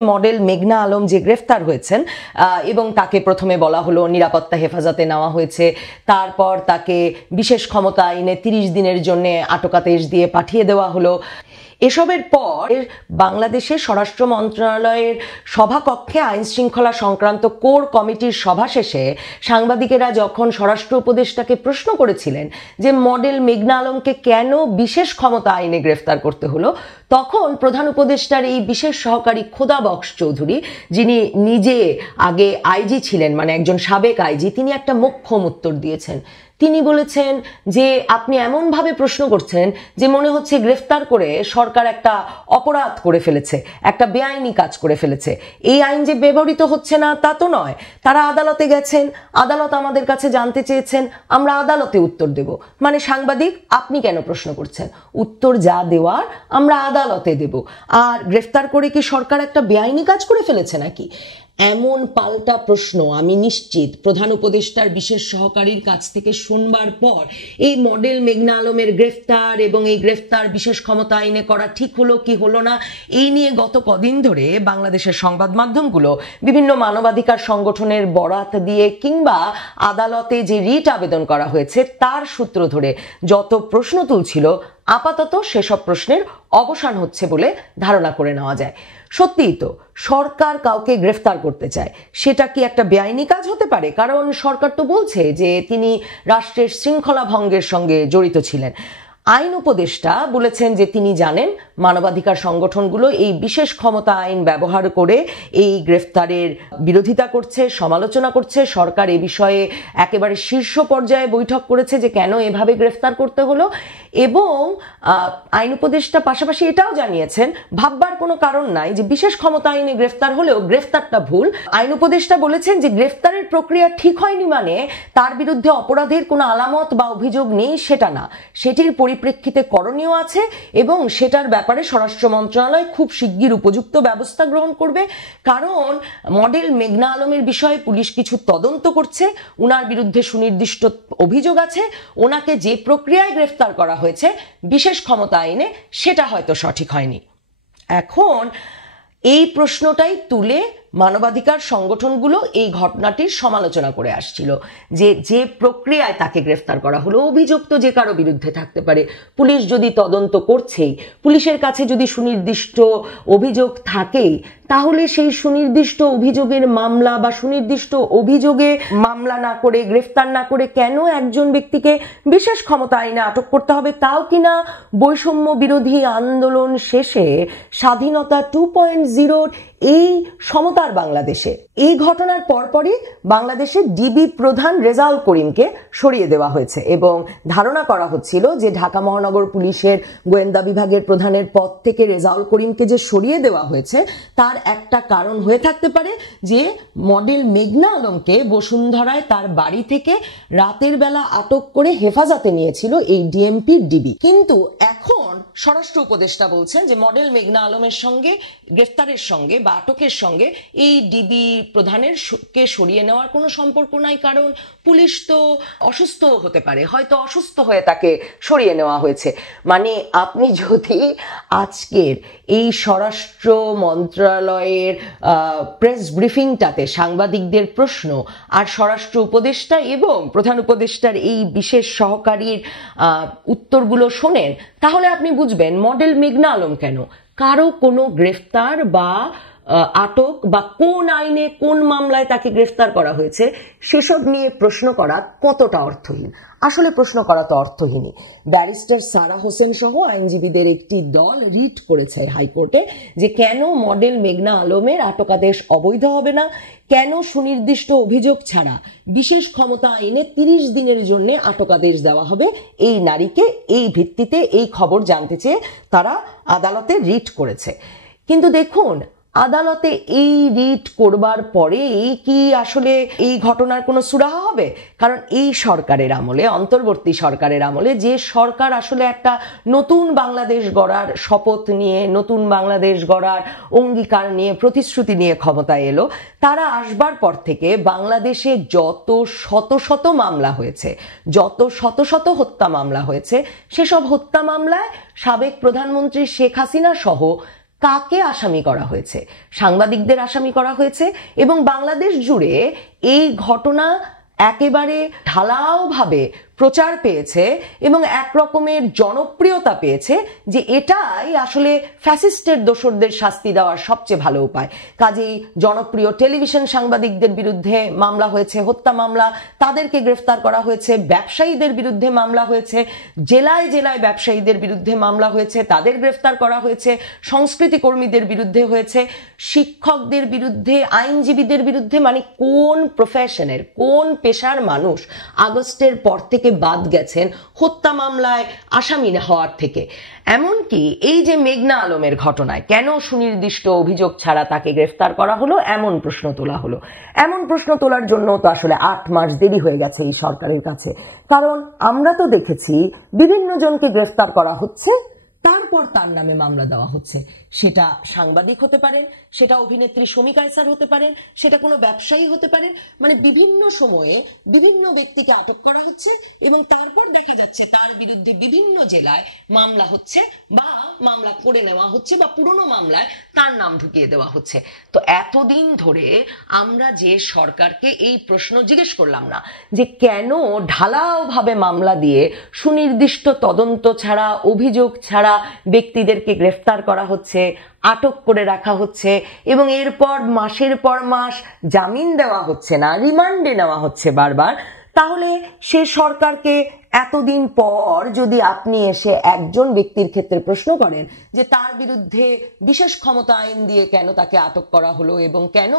Model মেঘনা আলম যে গ্রেফতার হয়েছেন এবং তাকে প্রথমে বলা হলো নিরাপত্তা হেফাজতে নেওয়া হয়েছে, তারপর তাকে বিশেষ ক্ষমতা আইনে 30 দিনের জন্য আটকাদেশ দিয়ে পাঠিয়ে দেওয়া হলো। এসবের পর বাংলাদেশের স্বরাষ্ট্র মন্ত্রণালয়ের সভাকক্ষে আইন শৃঙ্খলা সংক্রান্ত কোর কমিটির সভা শেষে সাংবাদিকেরা যখন স্বরাষ্ট্র উপদেষ্টাকে প্রশ্ন করেছিলেন যে মডেল মেঘনা আলমকে কেন বিশেষ ক্ষমতা আইনে গ্রেফতার করতে হলো, তখন প্রধান উপদেষ্টার এই বিশেষ সহকারী খোদা বক্স চৌধুরী, যিনি নিজে আগে আইজি ছিলেন, মানে একজন সাবেক আইজি, তিনি একটা মোক্ষম উত্তর দিয়েছেন। তিনি বলেছেন যে আপনি এমনভাবে প্রশ্ন করছেন যে মনে হচ্ছে গ্রেফতার করে সরকার একটা অপরাধ করে ফেলেছে, একটা বেআইনি কাজ করে ফেলেছে। এই আইন যে ব্যবহৃত হচ্ছে না তা তো নয়, তারা আদালতে গেছেন, আদালত আমাদের কাছে জানতে চেয়েছেন, আমরা আদালতে উত্তর দেব। মানে সাংবাদিক আপনি কেন প্রশ্ন করছেন? উত্তর যা দেওয়ার আমরা আদালতে দেব। আর গ্রেফতার করে কি সরকার একটা বেআইনি কাজ করে ফেলেছে নাকি? এমন পাল্টা প্রশ্ন আমি নিশ্চিত প্রধান উপদেষ্টার বিশেষ সহকারীর কাছ থেকে শুনবার পর এই মডেল মেঘনা আলমের গ্রেফতার এবং এই গ্রেফতার বিশেষ ক্ষমতা আইনে করা ঠিক হলো কি হলো না, এই নিয়ে গত কদিন ধরে বাংলাদেশের সংবাদ মাধ্যমগুলো বিভিন্ন মানবাধিকার সংগঠনের বরাত দিয়ে কিংবা আদালতে যে রিট আবেদন করা হয়েছে তার সূত্র ধরে যত প্রশ্ন তুলছিল, আপাতত সেসব প্রশ্নের অবসান হচ্ছে বলে ধারণা করে নেওয়া যায়। সত্যিই তো সরকার কাউকে গ্রেফতার করতে চায়, সেটা কি একটা বেআইনি কাজ হতে পারে? কারণ সরকার তো বলছে যে তিনি রাষ্ট্রের শৃঙ্খলা ভঙ্গের সঙ্গে জড়িত ছিলেন। আইন উপদেষ্টা বলেছেন যে তিনি জানেন মানবাধিকার সংগঠনগুলো এই বিশেষ ক্ষমতা আইন ব্যবহার করে এই গ্রেফতারের বিরোধিতা করছে, সমালোচনা করছে। সরকার এ বিষয়ে একেবারে শীর্ষ পর্যায়ে বৈঠক করেছে যে কেন এভাবে গ্রেফতার করতে হলো। এবং আইন উপদেষ্টা পাশাপাশি এটাও জানিয়েছেন ভাববার কোনো কারণ নাই যে বিশেষ ক্ষমতা আইনে গ্রেফতার হলেও গ্রেফতারটা ভুল। আইন উপদেষ্টা বলেছেন যে গ্রেফতারের প্রক্রিয়া ঠিক হয়নি মানে তার বিরুদ্ধে অপরাধের কোনো আলামত বা অভিযোগ নেই সেটা না, সেটির পরিপ্রেক্ষিতে করণীয় আছে এবং সেটার ব্যাপারে স্বরাষ্ট্র মন্ত্রণালয় খুব শিগগির উপযুক্ত ব্যবস্থা গ্রহণ করবে। কারণ মডেল মেঘনা আলমের বিষয়ে পুলিশ কিছু তদন্ত করছে, ওনার বিরুদ্ধে সুনির্দিষ্ট অভিযোগ আছে, ওনাকে যে প্রক্রিয়ায় গ্রেফতার করা হয়েছে বিশেষ ক্ষমতা আইনে সেটা হয়তো সঠিক হয়নি। এখন এই প্রশ্নটাই তুলে মানবাধিকার সংগঠনগুলো এই ঘটনাটির সমালোচনা করে আসছিল যে যে প্রক্রিয়ায় তাকে গ্রেফতার করা হলো, অভিযোগ তো যে কারো বিরুদ্ধে থাকতে পারে, পুলিশ যদি তদন্ত করছেই, পুলিশের কাছে যদি সুনির্দিষ্ট অভিযোগ থাকেই, তাহলে সেই সুনির্দিষ্ট অভিযোগের মামলা বা সুনির্দিষ্ট অভিযোগে মামলা না করে গ্রেফতার না করে কেন একজন ব্যক্তিকে বিশেষ ক্ষমতা আইনে আটক করতে হবে? তাও কিনা বৈষম্য বিরোধী আন্দোলন শেষে স্বাধীনতা 2.0 এই সমতার বাংলাদেশে। এই ঘটনার পরপরই বাংলাদেশের ডিবি প্রধান রেজাউল করিমকে সরিয়ে দেওয়া হয়েছে এবং ধারণা করা হচ্ছিল যে ঢাকা মহানগর পুলিশের গোয়েন্দা বিভাগের প্রধানের পদ থেকে রেজাউল করিমকে যে সরিয়ে দেওয়া হয়েছে তার একটা কারণ হয়ে থাকতে পারে যে মডেল মেঘনা আলমকে বসুন্ধরায় তার বাড়ি থেকে রাতের বেলা আটক করে হেফাজতে নিয়েছিল এই ডিএমপি ডিবি। কিন্তু এখন স্বরাষ্ট্র উপদেষ্টা বলছেন যে মডেল মেঘনা আলমের সঙ্গে গ্রেফতারের সঙ্গে বা আটকের সঙ্গে এই ডিবি প্রধানের কে সরিয়ে নেওয়ার কোনো সম্পর্ক নাই, কারণ পুলিশ তো অসুস্থ হতে পারে, হয়তো অসুস্থ হয়ে তাকে সরিয়ে নেওয়া হয়েছে। মানে আপনি যদি আজকের এই স্বরাষ্ট্র মন্ত্রণালয়ের প্রেস ব্রিফিংটাতে সাংবাদিকদের প্রশ্ন আর স্বরাষ্ট্র উপদেষ্টা এবং প্রধান উপদেষ্টার এই বিশেষ সহকারীর উত্তরগুলো শোনেন, তাহলে আপনি বুঝবেন মডেল মেঘনা আলম কেন কারো কোনো গ্রেফতার বা আটক বা কোন আইনে কোন মামলায় তাকে গ্রেফতার করা হয়েছে সেসব নিয়ে প্রশ্ন করা কতটা অর্থহীন। আসলে প্রশ্ন করা তো অর্থহীনই। ব্যারিস্টার সারা হোসেন সহ আইনজীবীদের একটি দল রিট করেছে হাইকোর্টে যে কেন মডেল মেঘনা আলমের আটকাদেশ অবৈধ হবে না, কেন সুনির্দিষ্ট অভিযোগ ছাড়া বিশেষ ক্ষমতা আইনে 30 দিনের জন্য আটকাদেশ দেওয়া হবে এই নারীকে। এই ভিত্তিতে এই খবর জানতে চেয়ে তারা আদালতে রিট করেছে। কিন্তু দেখুন, আদালতে এই রিট করবার পরেই কি আসলে এই ঘটনার কোনো সুরাহা হবে? কারণ এই সরকারের আমলে, অন্তর্বর্তী সরকারের আমলে, যে সরকার আসলে একটা নতুন বাংলাদেশ গড়ার শপথ নিয়ে, নতুন বাংলাদেশ গড়ার অঙ্গীকার নিয়ে, প্রতিশ্রুতি নিয়ে ক্ষমতায় এলো, তারা আসবার পর থেকে বাংলাদেশে যত শত শত মামলা হয়েছে, যত শত শত হত্যা মামলা হয়েছে, সেসব হত্যা মামলায় সাবেক প্রধানমন্ত্রী শেখ হাসিনা সহ কাকে আসামি করা হয়েছে? সাংবাদিকদের আসামি করা হয়েছে এবং বাংলাদেশ জুড়ে এই ঘটনা একেবারে ঢালাওভাবে প্রচার পেয়েছে এবং এক রকমের জনপ্রিয়তা পেয়েছে যে এটাই আসলে ফ্যাসিস্টের দোসরদের শাস্তি দেওয়ার সবচেয়ে ভালো উপায়। কাজেই জনপ্রিয় টেলিভিশন সাংবাদিকদের বিরুদ্ধে মামলা হয়েছে, হত্যা মামলা, তাদেরকে গ্রেফতার করা হয়েছে। ব্যবসায়ীদের বিরুদ্ধে মামলা হয়েছে, জেলায় জেলায় ব্যবসায়ীদের বিরুদ্ধে মামলা হয়েছে, তাদের গ্রেফতার করা হয়েছে। সংস্কৃতি কর্মীদের বিরুদ্ধে হয়েছে, শিক্ষকদের বিরুদ্ধে, আইনজীবীদের বিরুদ্ধে। মানে কোন প্রফেশনের, কোন পেশার মানুষ আগস্টের পর থেকে বাদ গেছেন হত্যা মামলায় আসামি হওয়ার থেকে? এমনকি এই যে মেঘনা আলমের ঘটনায় কেন সুনির্দিষ্ট অভিযোগ ছাড়া তাকে গ্রেফতার করা হলো, এমন প্রশ্ন তোলা হলো। এমন প্রশ্ন তোলার জন্য তো আসলে 8 মাস দেরি হয়ে গেছে এই সরকারের কাছে। কারণ আমরা তো দেখেছি বিভিন্ন জনকে গ্রেফতার করা হচ্ছে, তারপর তার নামে মামলা দেওয়া হচ্ছে। সেটা সাংবাদিক হতে পারেন, সেটা অভিনেত্রী শমী কায়সার হতে পারেন, সেটা কোনো ব্যবসায়ী হতে পারেন। মানে বিভিন্ন সময়ে বিভিন্ন ব্যক্তিকে আটক করা হচ্ছে এবং তারপর দেখা যাচ্ছে তার বিরুদ্ধে বিভিন্ন জেলায় মামলা হচ্ছে বা মামলা করে নেওয়া হচ্ছে বা পুরনো মামলায় তার নাম ঢুকিয়ে দেওয়া হচ্ছে। তো এতদিন ধরে আমরা যে সরকারকে এই প্রশ্ন জিজ্ঞেস করলাম না যে কেন ঢালাওভাবে মামলা দিয়ে সুনির্দিষ্ট তদন্ত ছাড়া, অভিযোগ ছাড়া ব্যক্তিদেরকে গ্রেফতার করা হচ্ছে, আটক করে রাখা হচ্ছে এবং এরপর মাসের পর মাস জামিন দেওয়া হচ্ছে না, রিমান্ডে নেওয়া হচ্ছে বারবার। তাহলে সে সরকারকে এতদিন পর যদি আপনি এসে একজন ব্যক্তির ক্ষেত্রে প্রশ্ন করেন যে তার বিরুদ্ধে বিশেষ ক্ষমতা আইন দিয়ে কেন তাকে আটক করা হলো এবং কেন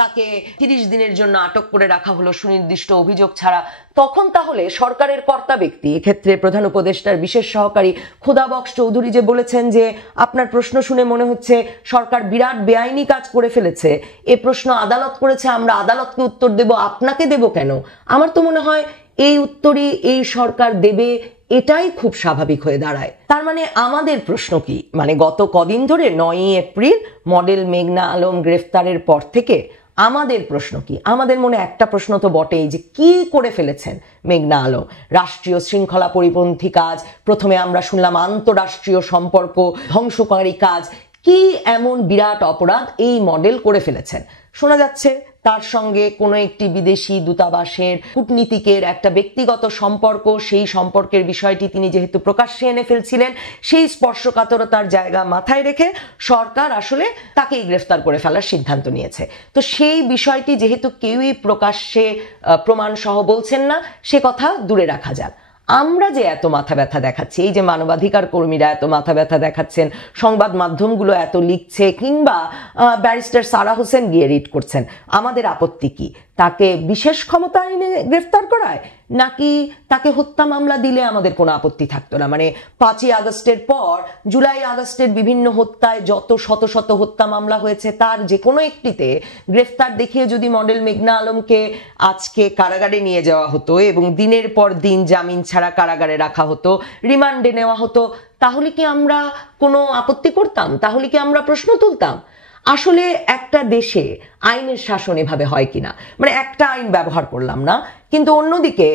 তাকে 30 দিনের জন্য আটক করে রাখা হলো সুনির্দিষ্ট অভিযোগ ছাড়া, তখন তাহলে সরকারের কর্তা ব্যক্তি, এক্ষেত্রে প্রধান উপদেষ্টার বিশেষ সহকারী খোদাবক্স চৌধুরী যে বলেছেন যে আপনার প্রশ্ন শুনে মনে হচ্ছে সরকার বিরাট বেআইনি কাজ করে ফেলেছে, এ প্রশ্ন আদালত করেছে, আমরা আদালতকে উত্তর দেব, আপনাকে দেব কেন? আমার তো মনে হয় এই উত্তরই এই সরকার দেবে, এটাই খুব স্বাভাবিক হয়ে দাঁড়ায়। তার মানে আমাদের প্রশ্ন কি? মানে গত কদিন ধরে 9ই এপ্রিল মডেল মেঘনা আলম গ্রেফতারের পর থেকে আমাদের প্রশ্ন কি? আমাদের মনে একটা প্রশ্ন তো বটেই যে কি করে ফেলেছেন মেঘনা আলম। রাষ্ট্রীয় শৃঙ্খলা পরিপন্থী কাজ, প্রথমে আমরা শুনলাম আন্তঃরাষ্ট্রীয় সম্পর্ক ধ্বংসকারী কাজ, কি এমন বিরাট অপরাধ এই মডেল করে ফেলেছেন? শোনা যাচ্ছে তার সঙ্গে কোনো একটি বিদেশি দূতাবাসের কূটনীতিকের একটা ব্যক্তিগত সম্পর্ক, সেই সম্পর্কের বিষয়টি তিনি যেহেতু প্রকাশ্যে এনে ফেলছিলেন, সেই স্পর্শকাতরতার জায়গা মাথায় রেখে সরকার আসলে তাকেই গ্রেফতার করে ফেলার সিদ্ধান্ত নিয়েছে। তো সেই বিষয়টি যেহেতু কেউই প্রকাশ্যে প্রমাণ সহ বলছেন না, সে কথা দূরে রাখা যাক। আমরা যে এত মাথা ব্যথা দেখাচ্ছি, এই যে মানবাধিকার কর্মীরা এত মাথা ব্যথা দেখাচ্ছেন, সংবাদ মাধ্যমগুলো এত লিখছে, কিংবা ব্যারিস্টার সারা হোসেন গিয়ে রিড করছেন, আমাদের আপত্তি কি? তাকে বিশেষ ক্ষমতা আইনে গ্রেফতার করায়, নাকি তাকে হত্যা মামলা দিলে আমাদের কোনো আপত্তি থাকতো না? মানে 5ই আগস্টের পর জুলাই আগস্টের বিভিন্ন হত্যায় যত শত শত হত্যা মামলা হয়েছে, তার যে কোনো একটিতে গ্রেফতার দেখিয়ে যদি মডেল মেঘনা আলমকে আজকে কারাগারে নিয়ে যাওয়া হতো এবং দিনের পর দিন জামিন ছাড়া কারাগারে রাখা হতো, রিমান্ডে নেওয়া হতো, তাহলে কি আমরা কোনো আপত্তি করতাম? তাহলে কি আমরা প্রশ্ন তুলতাম? আসলে একটা দেশে আইনের শাসন এভাবে হয় কিনা, মানে একটা আইন ব্যবহার করলাম না, কিন্তু অন্যদিকে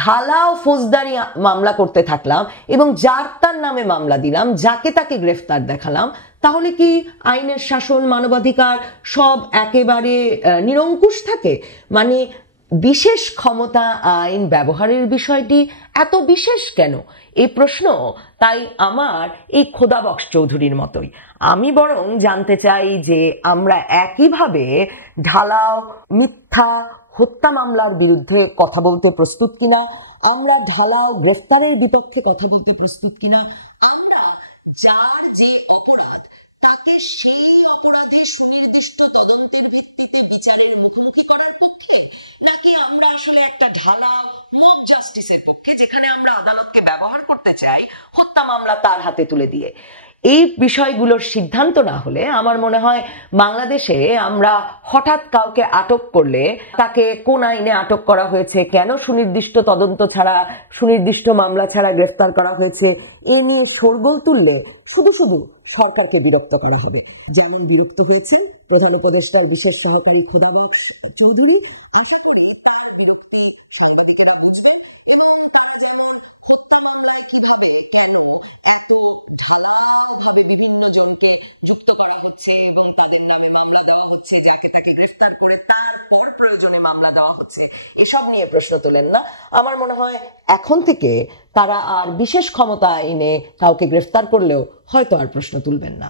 ঢালাও ফৌজদারি মামলা করতে থাকলাম এবং যার তার নামে মামলা দিলাম, যাকে তাকে গ্রেফতার দেখালাম, তাহলে কি আইনের শাসন, মানবাধিকার সব একেবারে নিরঙ্কুশ থাকে? মানে বিশেষ ক্ষমতা আইন ব্যবহারের বিষয়টি এত বিশেষ কেন, এই প্রশ্ন তাই আমার এই খোদাবক্স চৌধুরীর মতোই। আমি বরং জানতে চাই যে আমরা একইভাবে ঢালাও মিথ্যা হত্যা মামলার বিরুদ্ধে কথা বলতে প্রস্তুত কিনা, আমরা ঢালাও গ্রেফতারের বিপক্ষে কথা বলতে প্রস্তুত কিনা, আমরা যার যে অপরাধ তাকে সেই অপরাধে সুনির্দিষ্ট তদন্তের ভিত্তিতে বিচারের মুখোমুখি করার পক্ষে, নাকি আমরা আসলে একটা ঢালাও মব জাস্টিসের পক্ষে, যেখানে আমরা আদালতকে ব্যবহার করতে চাই হত্যা মামলা তার হাতে তুলে দিয়ে। এই বিষয়গুলোর সিদ্ধান্ত না হলে আমার মনে হয় বাংলাদেশে আমরা হঠাৎ কাউকে আটক করলে তাকে কোন আইনে আটক করা হয়েছে, কেন সুনির্দিষ্ট তদন্ত ছাড়া, সুনির্দিষ্ট মামলা ছাড়া গ্রেফতার করা হয়েছে, এ নিয়ে শোরগোল তুললে শুধু শুধু সরকারকে বিরক্ত করা হবে। যেমন বিরক্ত হয়েছে প্রধান উপদেষ্টার বিশেষ সহকারী খোদাবক্স চৌধুরী। শুনছি যে একে তাকে গ্রেফতার করে তারপর প্রয়োজনে মামলা দেওয়া হচ্ছে, এসব নিয়ে প্রশ্ন তোলেন না। আমার মনে হয় এখন থেকে তারা আর বিশেষ ক্ষমতা আইনে কাউকে গ্রেফতার করলেও হয়তো আর প্রশ্ন তুলবেন না।